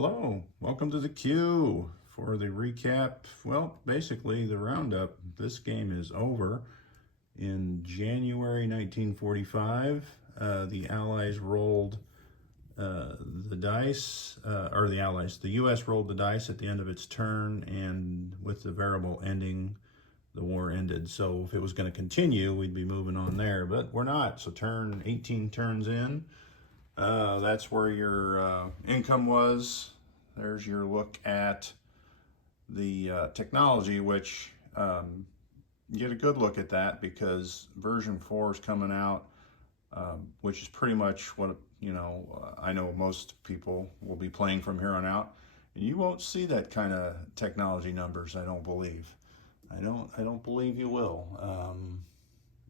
Hello, welcome to the queue for the recap. Well, basically the roundup. This game is over. In January 1945, the Allies rolled the dice, or the Allies, the U.S. rolled the dice at the end of its turn, and with the variable ending, the war ended. So if it was going to continue, we'd be moving on there, but we're not. So turn 18 turns in. That's where your income was. There's your look at the technology, which you get a good look at that because version 4 is coming out, which is pretty much what, I know most people will be playing from here on out. And you won't see that kind of technology numbers, I don't believe. I don't believe you will.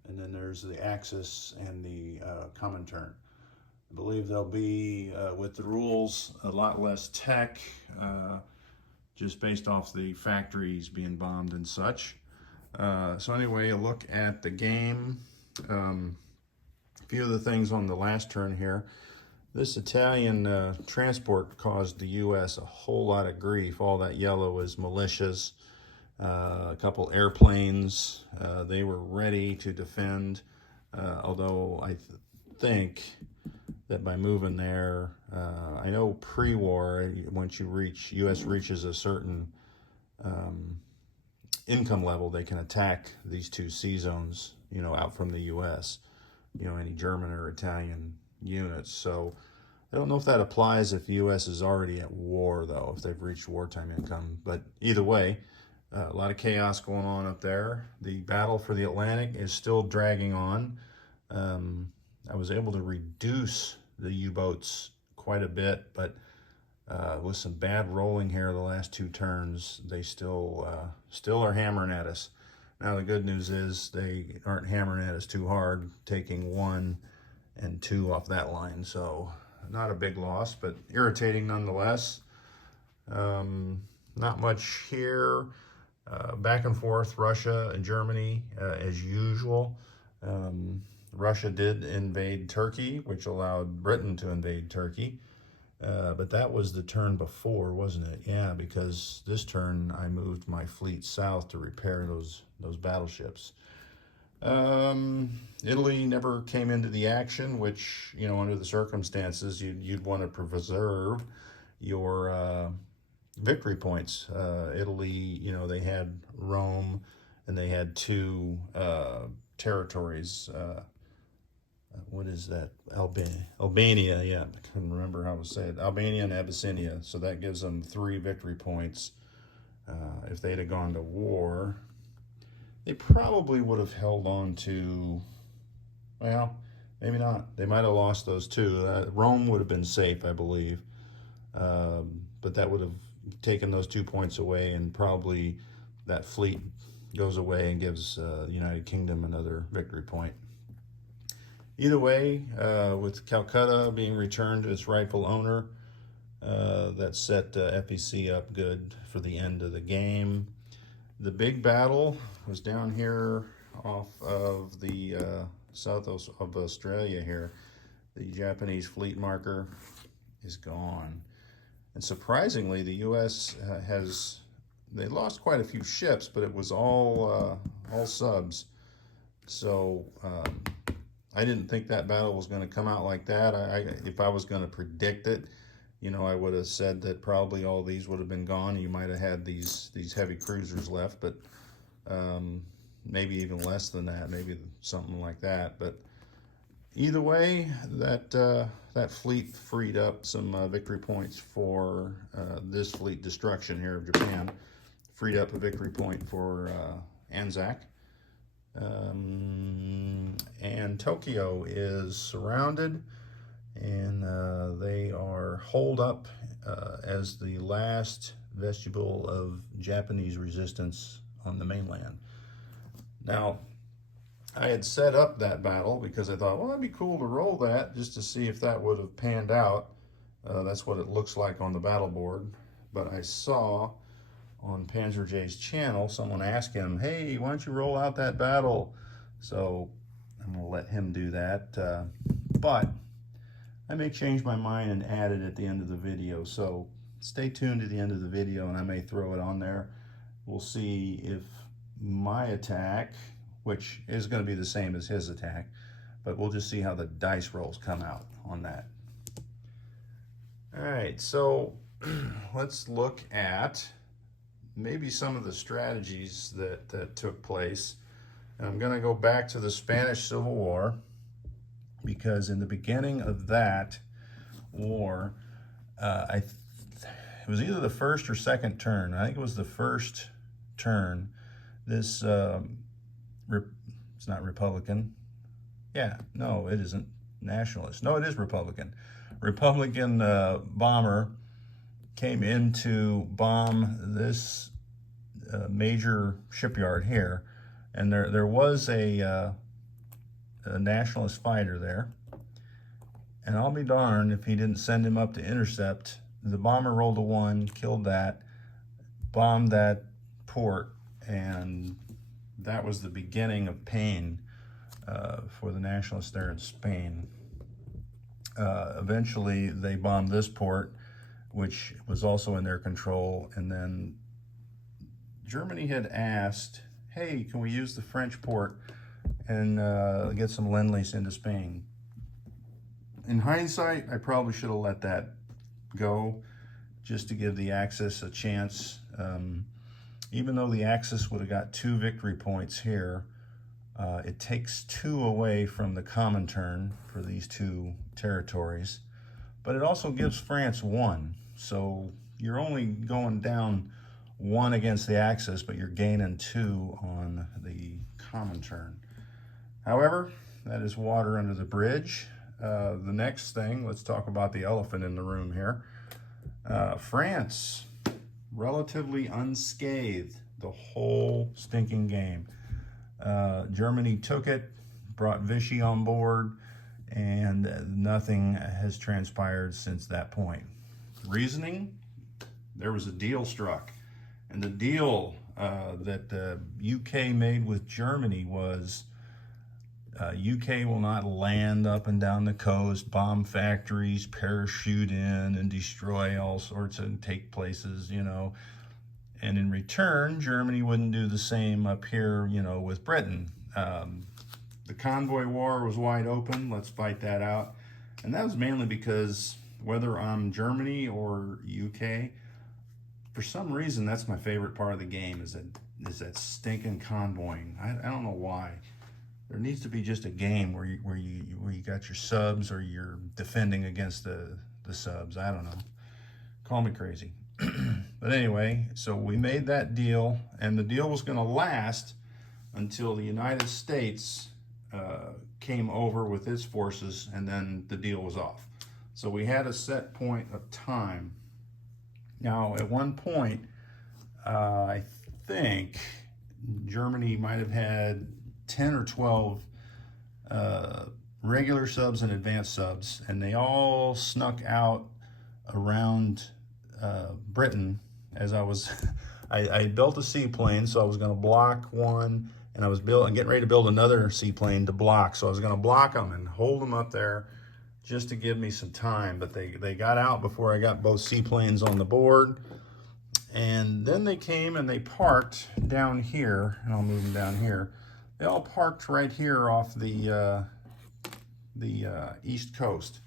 And then there's the Axis and the common turn. I believe there'll be, with the rules, a lot less tech, just based off the factories being bombed and such. So anyway, a look at the game. A few of the things on the last turn here. This Italian transport caused the U.S. a whole lot of grief. All that yellow is militias. A couple airplanes. They were ready to defend, although I think that by moving there, I know pre-war, once U.S. reaches a certain income level, they can attack these two sea zones, out from the U.S., any German or Italian units. So I don't know if that applies if the U.S. is already at war, though, if they've reached wartime income. But either way, a lot of chaos going on up there. The battle for the Atlantic is still dragging on. I was able to reduce the U-boats quite a bit, but with some bad rolling here the last two turns, they still are hammering at us. Now the good news is they aren't hammering at us too hard, taking 1 and 2 off that line, so not a big loss, but irritating nonetheless. Not much here. Back and forth, Russia and Germany, as usual. Russia did invade Turkey, which allowed Britain to invade Turkey. But that was the turn before, wasn't it? Yeah, because this turn I moved my fleet south to repair those battleships. Italy never came into the action, which, under the circumstances, you'd want to preserve your victory points. Italy, they had Rome, and they had 2 territories. What is that? Albania, yeah, I couldn't remember how to say it. Albania and Abyssinia, so that gives them 3 victory points. If they'd have gone to war, they probably would have held on to, well, maybe not. They might have lost those 2. Rome would have been safe, I believe, but that would have taken those 2 points away, and probably that fleet goes away and gives the United Kingdom another victory point. Either way, with Calcutta being returned to its rightful owner, that set FEC up good for the end of the game. The big battle was down here off of the south of Australia here. The Japanese fleet marker is gone. And surprisingly, the U.S. they lost quite a few ships, but it was all subs. So I didn't think that battle was going to come out like that. If I was going to predict it, I would have said that probably all these would have been gone. You might have had these heavy cruisers left, but maybe even less than that, maybe something like that. But either way, that fleet freed up some victory points for this fleet destruction here of Japan. Freed up a victory point for Anzac. And Tokyo is surrounded, and they are holed up as the last vestibule of Japanese resistance on the mainland. Now, I had set up that battle because I thought, well, that'd be cool to roll that just to see if that would have panned out. That's what it looks like on the battle board. But I saw on Panzer J's channel someone ask him, hey, why don't you roll out that battle? So I'm going to let him do that. But I may change my mind and add it at the end of the video. So stay tuned to the end of the video and I may throw it on there. We'll see if my attack, which is going to be the same as his attack, but we'll just see how the dice rolls come out on that. All right, so let's look at maybe some of the strategies that took place. And I'm going to go back to the Spanish Civil War, because in the beginning of that war, it was either the first or second turn. I think it was the first turn. This, it's not Republican. Yeah, no, it isn't nationalist. No, it is Republican. Republican bomber came in to bomb this major shipyard here, and there was a nationalist fighter there, and I'll be darned if he didn't send him up to intercept. The bomber rolled a 1, killed that, bombed that port, and that was the beginning of pain for the nationalists there in Spain. Eventually, they bombed this port, which was also in their control, and then Germany had asked, hey, can we use the French port and get some Lend-Lease into Spain? In hindsight, I probably should have let that go just to give the Axis a chance. Even though the Axis would have got 2 victory points here, it takes 2 away from the Comintern for these 2 territories, but it also gives France 1. So you're only going down 1 against the Axis, but you're gaining 2 on the Comintern. However, that is water under the bridge. The next thing, let's talk about the elephant in the room here. France, relatively unscathed the whole stinking game. Germany took it, brought Vichy on board, and nothing has transpired since that point. Reasoning? There was a deal struck. And the deal that the UK made with Germany was UK will not land up and down the coast, bomb factories, parachute in and destroy all sorts and take places, you know. And in return, Germany wouldn't do the same up here, you know, with Britain. The convoy war was wide open. Let's fight that out. And that was mainly because whether I'm Germany or UK, for some reason, that's my favorite part of the game, is that stinking convoying. I don't know why. There needs to be just a game where you got your subs, or you're defending against the subs. I don't know. Call me crazy. But anyway, so we made that deal, and the deal was going to last until the United States came over with its forces, and then the deal was off. So we had a set point of time. Now, at one point, I think Germany might have had 10 or 12 regular subs and advanced subs, and they all snuck out around Britain. As I built a seaplane, so I was going to block one, and I was getting ready to build another seaplane to block. So I was going to block them and hold them up there just to give me some time. But they got out before I got both seaplanes on the board. And then they came and they parked down here, and I'll move them down here. They all parked right here off the East Coast.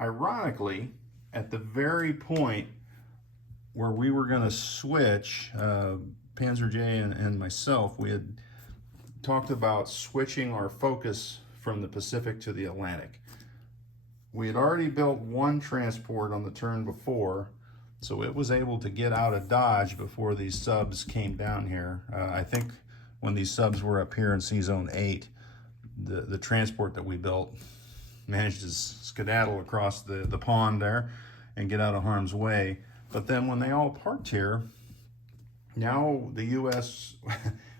Ironically, at the very point where we were going to switch, Panzer J and myself, we had talked about switching our focus from the Pacific to the Atlantic. We had already built one transport on the turn before, so it was able to get out of Dodge before these subs came down here. I think when these subs were up here in C-Zone 8, the transport that we built managed to skedaddle across the pond there and get out of harm's way. But then when they all parked here, now the U.S.,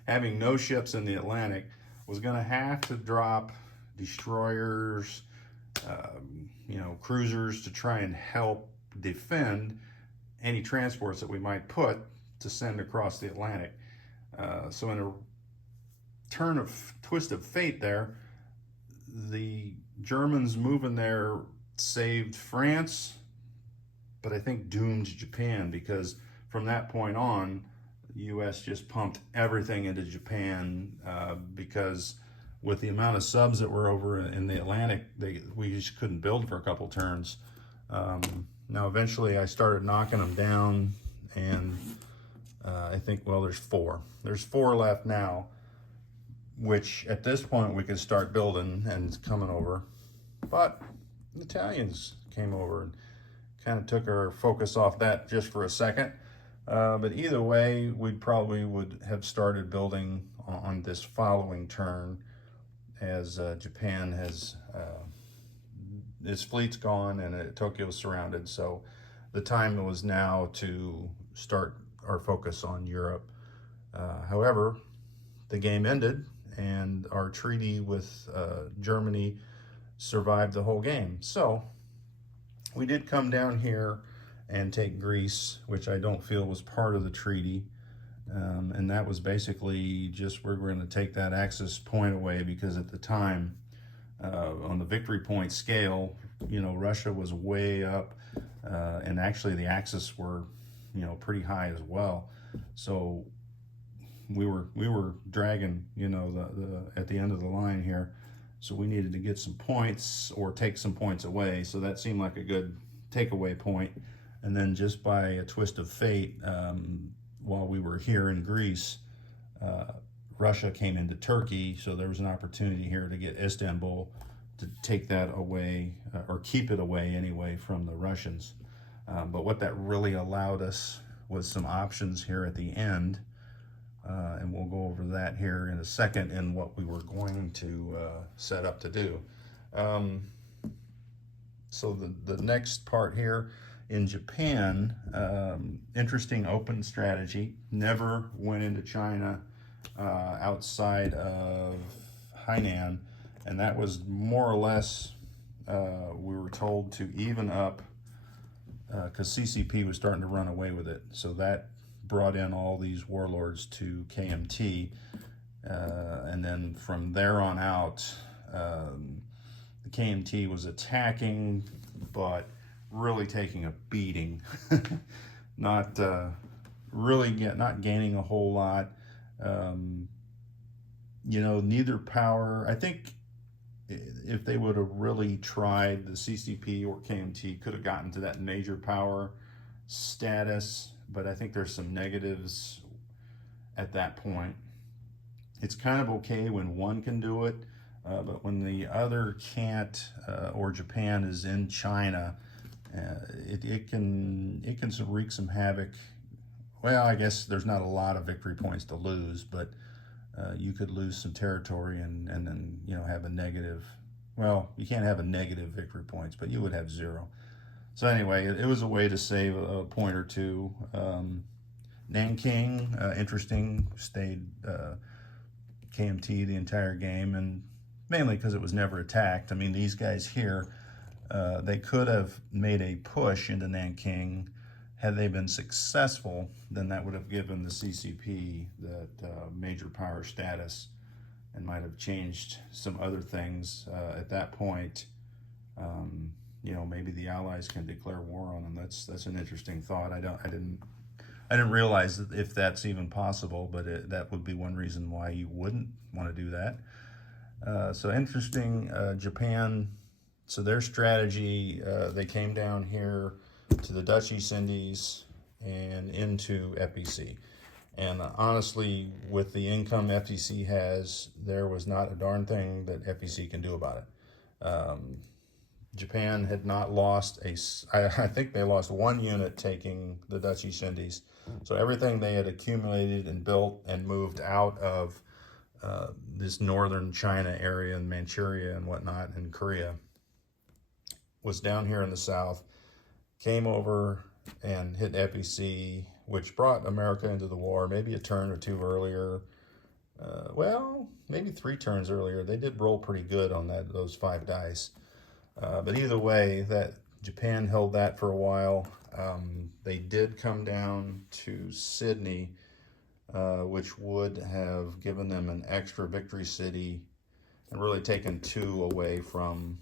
having no ships in the Atlantic, was going to have to drop destroyers, cruisers to try and help defend any transports that we might put to send across the Atlantic. So in a twist of fate there, the Germans moving there saved France, but I think doomed Japan, because from that point on, the U.S. just pumped everything into Japan, because with the amount of subs that were over in the Atlantic, we just couldn't build for a couple turns. Now, eventually, I started knocking them down, and I think, well, there's four. There's four left now, which at this point we could start building and it's coming over. But the Italians came over and kind of took our focus off that just for a second. But either way, we probably would have started building on this following turn, as Japan has its fleet's gone and Tokyo's surrounded. So the time was now to start our focus on Europe. However, the game ended and our treaty with Germany survived the whole game. So we did come down here and take Greece, which I don't feel was part of the treaty. And that was basically just, we're going to take that Axis point away, because at the time, on the victory point scale, you know, Russia was way up, and actually the Axis were, you know, pretty high as well. So we were dragging, you know, the at the end of the line here. So we needed to get some points or take some points away. So that seemed like a good takeaway point. And then just by a twist of fate, while we were here in Greece, Russia came into Turkey, so there was an opportunity here to get Istanbul, to take that away, or keep it away anyway, from the Russians. But what that really allowed us was some options here at the end, and we'll go over that here in a second in what we were going to set up to do. So the next part here, in Japan, interesting open strategy, never went into China outside of Hainan, and that was more or less, we were told to even up, because CCP was starting to run away with it. So that brought in all these warlords to KMT, and then from there on out, the KMT was attacking, but really taking a beating. Not not gaining a whole lot. You know, neither power, I think if they would have really tried, the CCP or KMT could have gotten to that major power status, but I think there's some negatives at that point. It's kind of okay when one can do it, but when the other can't, or Japan is in China, it can wreak some havoc. Well, I guess there's not a lot of victory points to lose, but you could lose some territory and then, you know, have a negative. Well, you can't have a negative victory points, but you would have 0. So anyway, it was a way to save a point or two. Nanking, interesting, stayed KMT the entire game, and mainly because it was never attacked. I mean, these guys here, they could have made a push into Nanking. Had they been successful, then that would have given the CCP that major power status, and might have changed some other things at that point. You know, maybe the Allies can declare war on them. That's an interesting thought. I didn't realize that if that's even possible, but that would be one reason why you wouldn't want to do that. So interesting, Japan. So their strategy, they came down here to the Dutch East Indies and into FEC. And honestly, with the income FEC has, there was not a darn thing that FEC can do about it. Japan had not lost I think they lost 1 unit taking the Dutch East Indies. So everything they had accumulated and built and moved out of this northern China area and Manchuria and whatnot, and Korea, was down here in the south, came over and hit FEC, which brought America into the war, maybe a turn or two earlier. Well, maybe 3 turns earlier. They did roll pretty good on those 5 dice. But either way, that Japan held that for a while. They did come down to Sydney, which would have given them an extra victory city and really taken 2 away from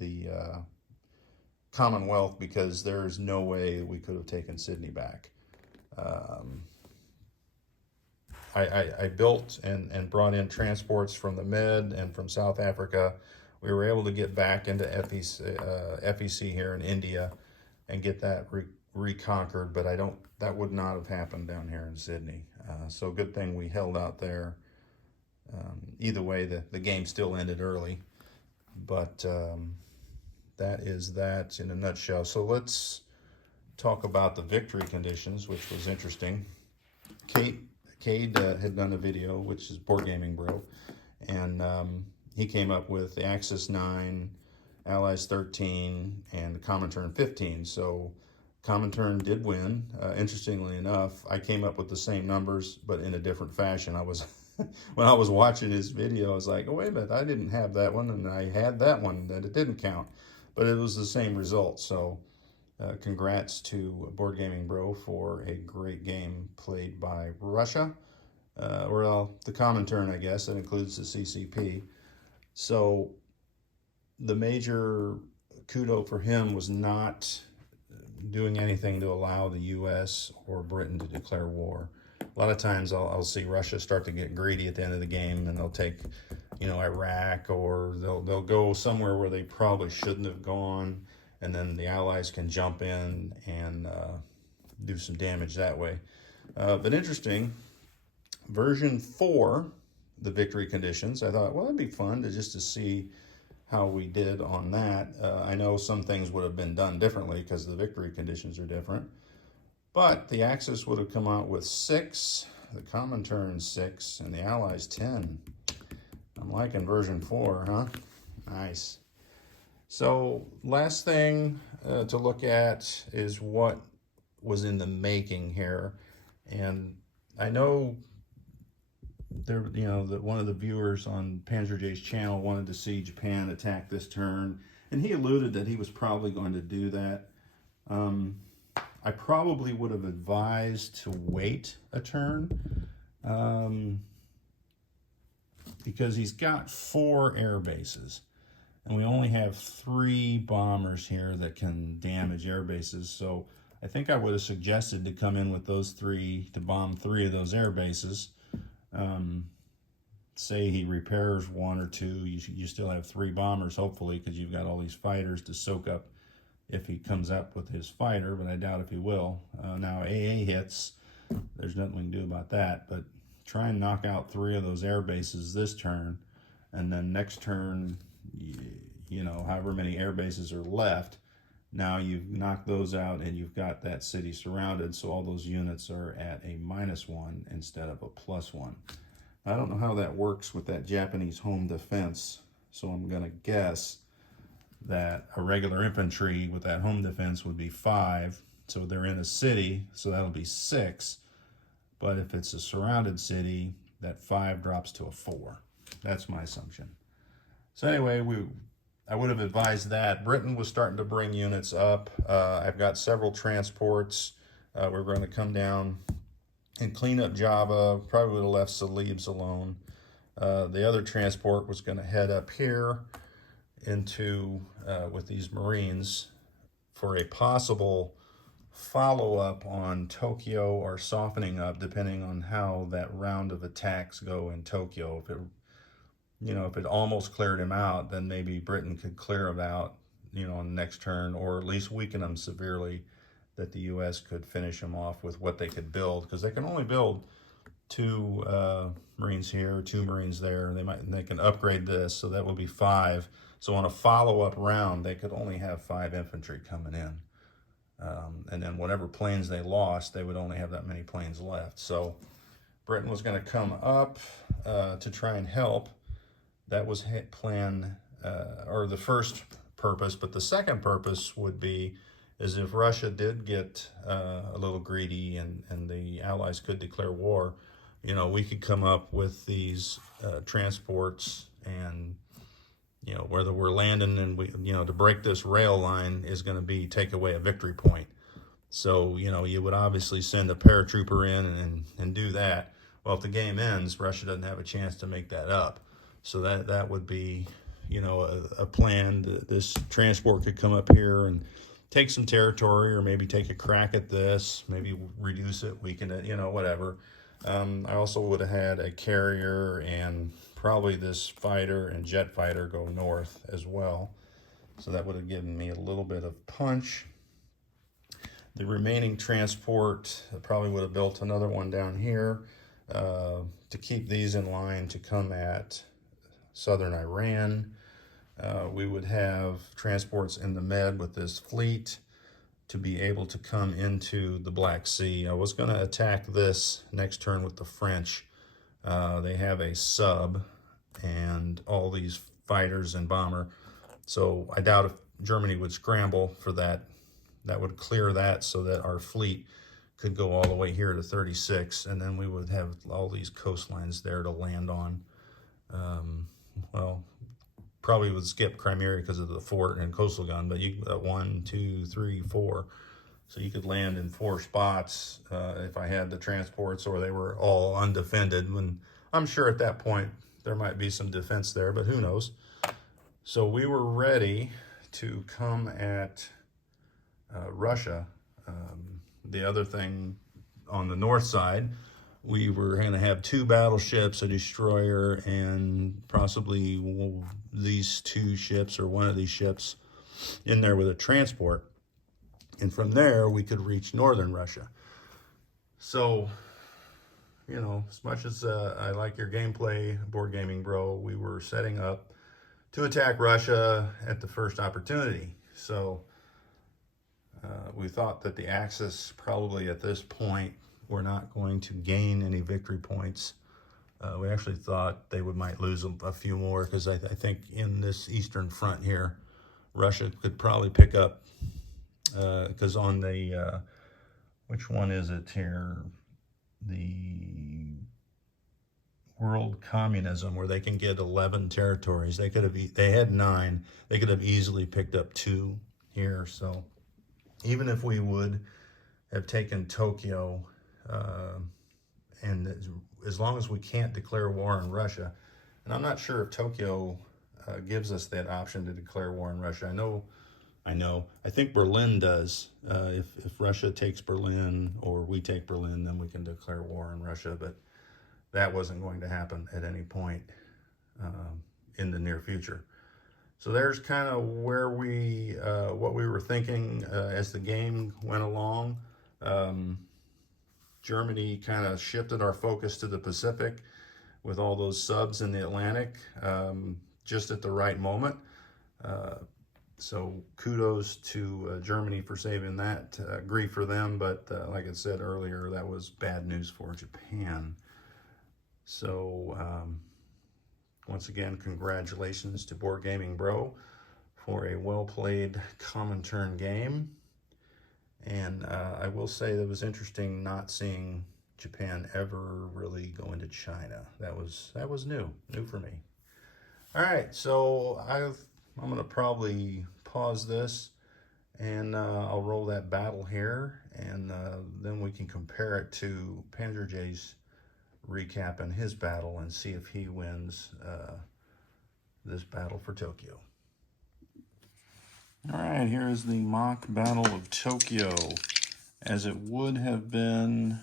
the Commonwealth, because there's no way we could have taken Sydney back. I built and brought in transports from the Med and from South Africa. We were able to get back into FEC here in India and get that reconquered, but that would not have happened down here in Sydney. So good thing we held out there. Either way, the game still ended early, but that is that in a nutshell. So let's talk about the victory conditions, which was interesting. Cade had done a video, which is Board Gaming Bro, and he came up with the Axis 9, Allies 13, and the Comintern 15. So Comintern did win. Interestingly enough, I came up with the same numbers, but in a different fashion. When I was watching his video, I was like, oh, wait a minute, I didn't have that one, and I had that one, that it didn't count. But it was the same result. So congrats to Board Gaming Bro for a great game played by Russia. Or the Comintern, I guess. That includes the CCP. So the major kudo for him was not doing anything to allow the U.S. or Britain to declare war. A lot of times I'll see Russia start to get greedy at the end of the game, and they'll take, Iraq, or they'll go somewhere where they probably shouldn't have gone, and then the Allies can jump in and do some damage that way. But interesting, version 4, the victory conditions, I thought, well, it'd be fun to see how we did on that. I know some things would have been done differently because the victory conditions are different. But the Axis would have come out with 6, the Comintern 6, and the Allies 10. I'm liking version 4, huh? Nice. So last thing to look at is what was in the making here. And I know there, that one of the viewers on Panzer J's channel wanted to see Japan attack this turn, and he alluded that he was probably going to do that. I probably would have advised to wait a turn, because he's got 4 air bases, and we only have 3 bombers here that can damage air bases. So I think I would have suggested to come in with those 3 to bomb 3 of those air bases. Say he repairs 1 or 2, you still have 3 bombers, hopefully, because you've got all these fighters to soak up if he comes up with his fighter, but I doubt if he will. Now AA hits, there's nothing we can do about that, but try and knock out 3 of those air bases this turn, and then next turn, however many air bases are left, now you've knocked those out and you've got that city surrounded, so all those units are at a -1 instead of a +1. I don't know how that works with that Japanese home defense, so I'm going to guess that a regular infantry with that home defense would be 5, so they're in a city, so that'll be 6. But if it's a surrounded city, that 5 drops to a 4. That's my assumption. So anyway, I would have advised that. Britain was starting to bring units up. I've got several transports. We're going to come down and clean up Java. Probably would have left Celebes alone. The other transport was going to head up here into with these Marines for a possible follow-up on Tokyo, or softening up depending on how that round of attacks go in Tokyo. If it almost cleared him out, then maybe Britain could clear him out, on the next turn, or at least weaken him severely, that the U.S. could finish him off with what they could build, because they can only build 2 Marines here, 2 Marines there. They can upgrade this, so that will be 5. So on a follow-up round, they could only have 5 infantry coming in. And then whatever planes they lost, they would only have that many planes left. So Britain was going to come up to try and help. That was plan, or the first purpose. But the second purpose would be, is if Russia did get a little greedy and the Allies could declare war, we could come up with these transports, and whether we're landing and to break this rail line is going to be take away a victory point. So, you would obviously send a paratrooper in and do that. Well, if the game ends, Russia doesn't have a chance to make that up. So that would be, a plan. This transport could come up here and take some territory, or maybe take a crack at this, maybe reduce it, weaken it, you know, whatever. I also would have had a carrier and probably this fighter and jet fighter go north as well. So that would have given me a little bit of punch. The remaining transport, I probably would have built another one down here to keep these in line to come at southern Iran. We would have transports in the Med with this fleet to be able to come into the Black Sea. I was going to attack this next turn with the French. They have a sub and all these fighters and bomber. So I doubt if Germany would scramble for that. That would clear that so that our fleet could go all the way here to 36, and then we would have all these coastlines there to land on. Well, probably would skip Crimea because of the fort and coastal gun, but you got 1, 2, 3, 4. So you could land in 4 spots if I had the transports, or they were all undefended. When I'm sure at that point there might be some defense there, but who knows. So we were ready to come at Russia. The other thing on the north side, we were going to have 2 battleships, a destroyer, and possibly these 2 ships or one of these ships in there with a transport. And from there, we could reach northern Russia. So, you know, as much as I like your gameplay, Board Gaming Bro, we were setting up to attack Russia at the first opportunity. So we thought that the Axis probably at this point were not going to gain any victory points. We actually thought they might lose a few more, because I think in this eastern front here, Russia could probably pick up, because on the, which one is it here? The World Communism, where they can get 11 territories. They had 9. They could have easily picked up 2 here. So even if we would have taken Tokyo, and as long as we can't declare war on Russia, and I'm not sure if Tokyo gives us that option to declare war on Russia. I think Berlin does. If Russia takes Berlin or we take Berlin, then we can declare war on Russia, but that wasn't going to happen at any point in the near future. So there's kind of where what we were thinking as the game went along. Germany kind of shifted our focus to the Pacific with all those subs in the Atlantic just at the right moment. So kudos to Germany for saving that. Grief for them, but like I said earlier, that was bad news for Japan. So once again, congratulations to Board Gaming Bro for a well-played common turn game. And I will say that it was interesting not seeing Japan ever really go into China. That was new for me. All right, so I'm going to probably pause this, and I'll roll that battle here, and then we can compare it to Panzer J's recap and his battle and see if he wins this battle for Tokyo. All right, here is the mock battle of Tokyo, as it would have been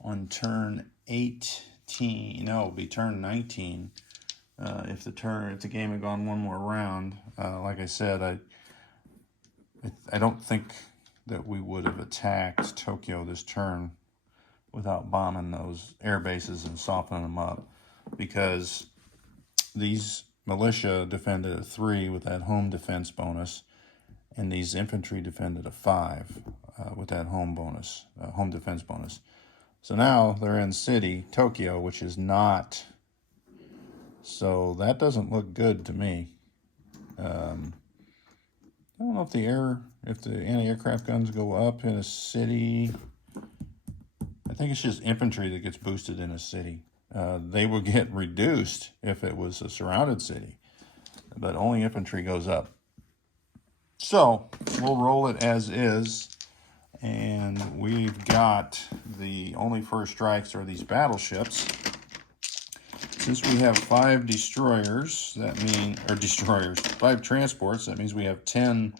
on turn 18. No, it would be turn 19 if the game had gone one more round. Like I said, I don't think that we would have attacked Tokyo this turn without bombing those air bases and softening them up, because these militia defended a 3 with that home defense bonus, and these infantry defended a 5 with that home defense bonus. So now they're in city, Tokyo, which is not. So that doesn't look good to me. I don't know if the anti-aircraft guns go up in a city. I think it's just infantry that gets boosted in a city. They would get reduced if it was a surrounded city, but only infantry goes up. So we'll roll it as is, and we've got the only first strikes are these battleships. Since we have 5 five transports, that means we have 10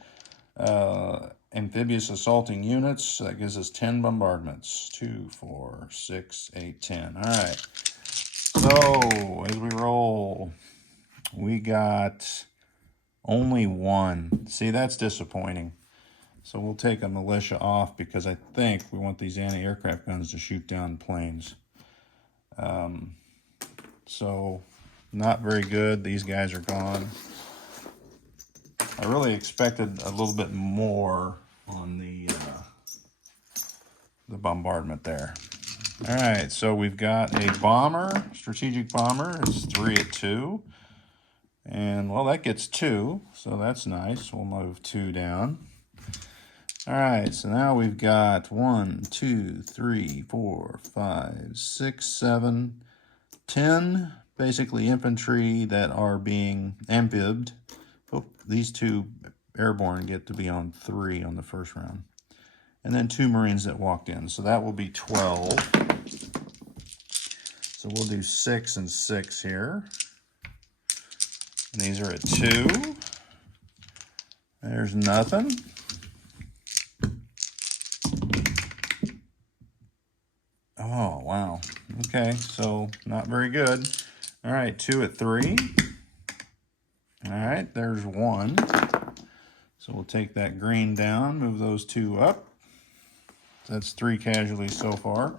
amphibious assaulting units. That gives us 10 bombardments. 2, 4, 6, 8, 10. All right. So as we roll, we got only 1. See, that's disappointing. So we'll take a militia off because I think we want these anti-aircraft guns to shoot down planes. So not very good. These guys are gone. I really expected a little bit more on the bombardment there. All right, so we've got a bomber, strategic bomber. It's 3 at 2. And, well, that gets 2, so that's nice. We'll move 2 down. All right, so now we've got 1, 2, 3, 4, 5, 6, 7, 10, basically infantry that are being amphibed. Oh, these 2 airborne get to be on 3 on the first round. And then 2 Marines that walked in. So that will be 12. So we'll do 6 and 6 here. And these are at 2. There's nothing. Oh, wow. Okay, so not very good. All right, 2 at 3. All right, there's 1. So we'll take that green down, move those 2 up. That's 3 casualties so far.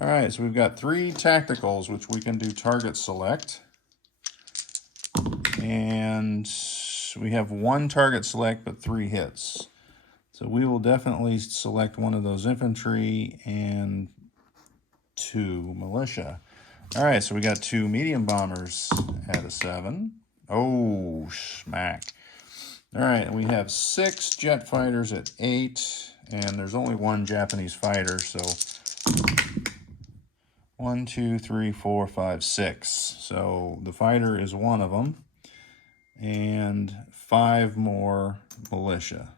All right, so we've got 3 tacticals, which we can do target select. And we have 1 target select, but 3 hits. So we will definitely select one of those infantry and 2 militia. All right, so we got 2 medium bombers at a 7. Oh, smack. All right, and we have 6 jet fighters at 8, and there's only 1 Japanese fighter, so 1, 2, 3, 4, 5, 6. So the fighter is one of them, and 5 more militia.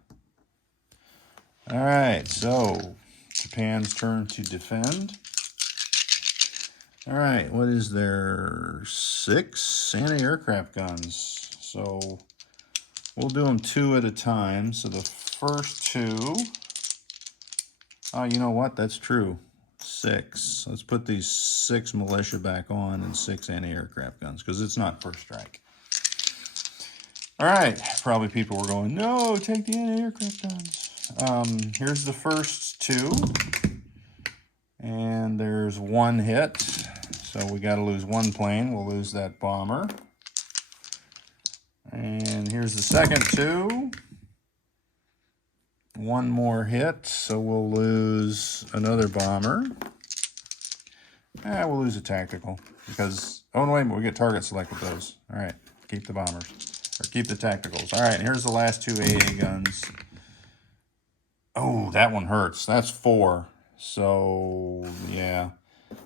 All right, so Japan's turn to defend. All right, what is there? 6 anti-aircraft guns. So we'll do them 2 at a time. So the first 2, oh, you know what? That's true. 6. Let's put these 6 militia back on and 6 anti-aircraft guns because it's not first strike. All right, probably people were going, no, take the anti-aircraft guns. Here's the first 2. And there's 1 hit. So we got to lose 1 plane. We'll lose that bomber. And here's the second 2. 1 more hit, so we'll lose another bomber. We'll lose a tactical because, oh, no, wait a minute, we get target select with those. All right, keep the bombers, or keep the tacticals. All right, and here's the last 2 AA guns. Oh, that one hurts. That's 4. So, yeah.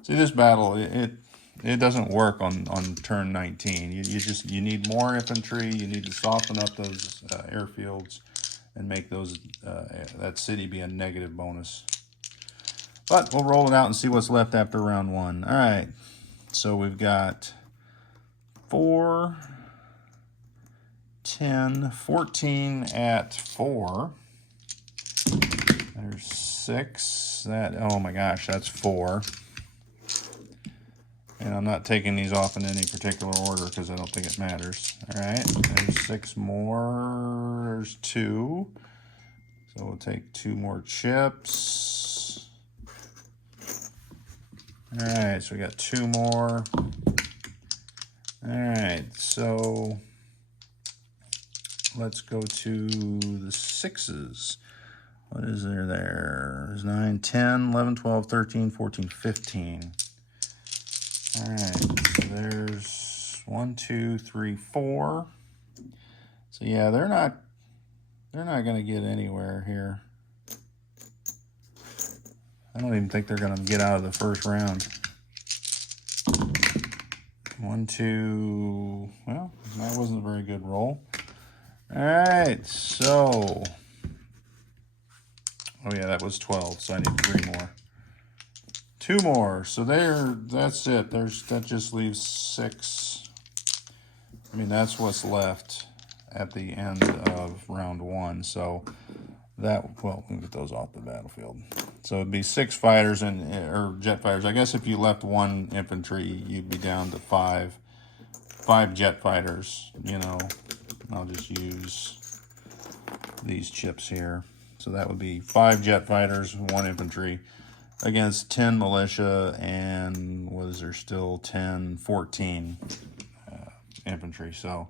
See, this battle, it doesn't work on turn 19. You need more infantry. You need to soften up those airfields and make those that city be a negative bonus. But we'll roll it out and see what's left after round 1. All right, so we've got 4, 10, 14 at 4. There's 6. That, oh my gosh, that's 4. And I'm not taking these off in any particular order because I don't think it matters. All right, there's 6 more. There's 2. So we'll take 2 more chips. All right, so we got 2 more. All right, so let's go to the 6s. What is there? There's 9, 10, 11, 12, 13, 14, 15. All right, so there's 1, 2, 3, 4. So yeah, they're not going to get anywhere here. I don't even think they're going to get out of the first round. 1, 2, well, that wasn't a very good roll. All right, so, oh yeah, that was 12, so I need 3 more. 2 more, so that's it. That just leaves 6. I mean, that's what's left at the end of round 1. So Well, we'll get those off the battlefield. So it'd be 6 fighters or jet fighters. I guess if you left 1 infantry, you'd be down to 5 jet fighters. I'll just use these chips here. So that would be 5 jet fighters, 1 infantry against 10 militia, and what is there still? 14 infantry. So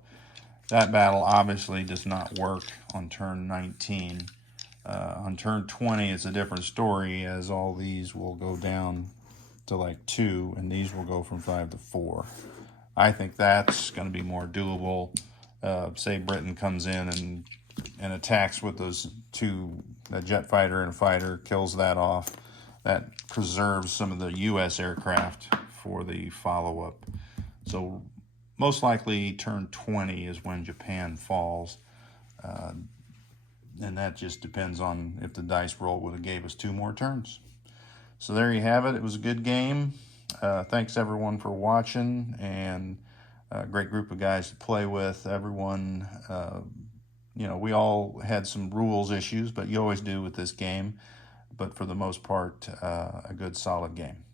that battle obviously does not work on turn 19. On turn 20, it's a different story, as all these will go down to like 2, and these will go from 5 to 4. I think that's going to be more doable. Say Britain comes in and attacks with those 2, a jet fighter and a fighter, kills that off. That preserves some of the U.S. aircraft for the follow-up. So most likely turn 20 is when Japan falls. And that just depends on if the dice roll would have gave us 2 more turns. So there you have it. It was a good game. Thanks everyone for watching, and a great group of guys to play with. Everyone, we all had some rules issues, but you always do with this game. But for the most part, a good solid game.